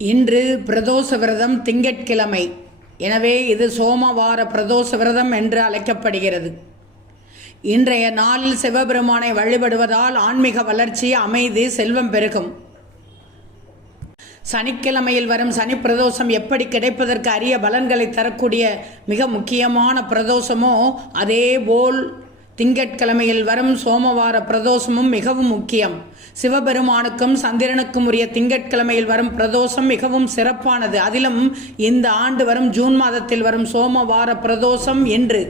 இன்று பிரதோஷ விரதம் திங்கட்கிழமை. எனவே இது சோமவார பிரதோஷ விரதம் என்று அழைக்கப்படுகிறது. இன்றைய நாளில் சிவபெருமானை வழிபடுவதால் ஆன்மீக வளர்ச்சி, அமைதி, செல்வம் பெருகும். சனிக்கிழமையில் வரும் சனி பிரதோஷம் எப்படி கிடைப்பதற்கு அரிய பலன்களை தரக்கூடிய மிக முக்கியமான பிரதோஷமோ அதேபோல் திங்கட்கிழமையில் வரும் சோமவார பிரதோஷமும் மிகவும் முக்கியம். சிவபெருமானுக்கும் சந்திரனுக்கும் உரிய திங்கட்கிழமையில் வரும் பிரதோஷம் மிகவும் சிறப்பானது. அதிலும் இந்த ஆண்டு வரும் ஜூன் மாதத்தில் வரும் சோமவார பிரதோஷம் என்று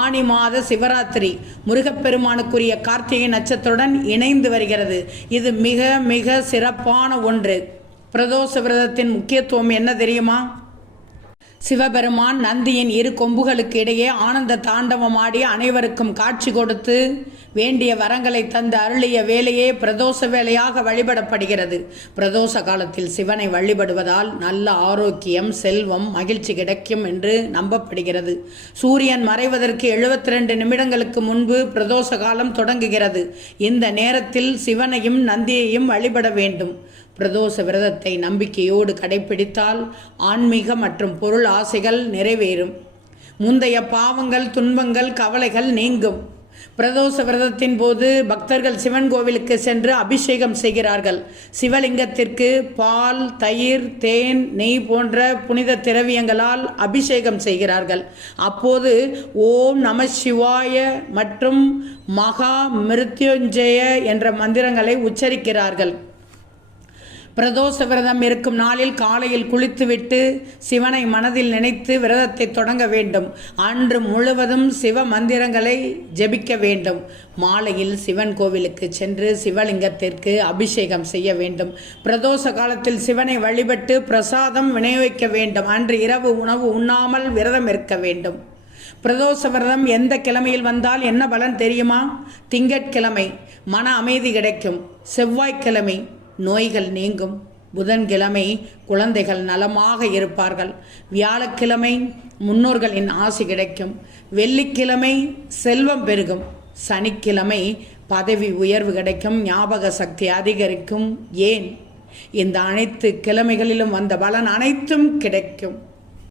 ஆனி மாத சிவராத்திரி முருகப்பெருமானுக்குரிய கார்த்திகை நட்சத்திரத்துடன் இணைந்து வருகிறது. இது மிக மிக சிறப்பான ஒன்று. பிரதோஷ விரதத்தின் முக்கியத்துவம் என்ன தெரியுமா? சிவபெருமான் நந்தியின் இரு கொம்புகளுக்கு இடையே ஆனந்த தாண்டவமாடி அனைவருக்கும் காட்சி கொடுத்து வேண்டிய வரங்களை தந்து அருளிய வேலையே பிரதோஷ வேலையாக வழிபடப்படுகிறது. பிரதோஷ காலத்தில் சிவனை வழிபடுவதால் நல்ல ஆரோக்கியம், செல்வம், மகிழ்ச்சி கிடைக்கும் என்று நம்பப்படுகிறது. சூரியன் மறைவதற்கு 72 நிமிடங்களுக்கு முன்பு பிரதோஷ காலம் தொடங்குகிறது. இந்த நேரத்தில் சிவனையும் நந்தியையும் வழிபட வேண்டும். பிரதோஷ விரதத்தை நம்பிக்கையோடு கடைபிடித்தால் ஆன்மீக மற்றும் பொருள் ஆசைகள் நிறைவேறும். முந்தைய பாவங்கள், துன்பங்கள், கவலைகள் நீங்கும். பிரதோஷ விரதத்தின் போது பக்தர்கள் சிவன் கோவிலுக்கு சென்று அபிஷேகம் செய்கிறார்கள். சிவலிங்கத்திற்கு பால், தயிர், தேன், நெய் போன்ற புனித திரவியங்களால் அபிஷேகம் செய்கிறார்கள். அப்போது ஓம் நம சிவாய மற்றும் மகா மிருத்யுஞ்சய என்ற மந்திரங்களை உச்சரிக்கிறார்கள். பிரதோஷ விரதம் இருக்கும் நாளில் காலையில் குளித்துவிட்டு சிவனை மனதில் நினைத்து விரதத்தை தொடங்க வேண்டும். அன்று முழுவதும் சிவ மந்திரங்களை ஜெபிக்க வேண்டும். மாலையில் சிவன் கோவிலுக்கு சென்று சிவலிங்கத்திற்கு அபிஷேகம் செய்ய வேண்டும். பிரதோஷ காலத்தில் சிவனை வழிபட்டு பிரசாதம் விநியோகிக்க வேண்டும். அன்று இரவு உணவு உண்ணாமல் விரதம் இருக்க வேண்டும். பிரதோஷ விரதம் எந்த கிழமையில் வந்தால் என்ன பலன் தெரியுமா? திங்கட்கிழமை மன அமைதி கிடைக்கும். செவ்வாய்க்கிழமை நோய்கள் நீங்கும். புதன்கிழமை குழந்தைகள் நலமாக இருப்பார்கள். வியாழக்கிழமை முன்னோர்களின் ஆசி கிடைக்கும். வெள்ளிக்கிழமை செல்வம் பெருகும். சனிக்கிழமை பதவி உயர்வு கிடைக்கும். ஞாபக சக்தி அதிகரிக்கும். ஏன் இந்த அனைத்து கிழமைகளிலும் வந்த பலன் அனைத்தும் கிடைக்கும்.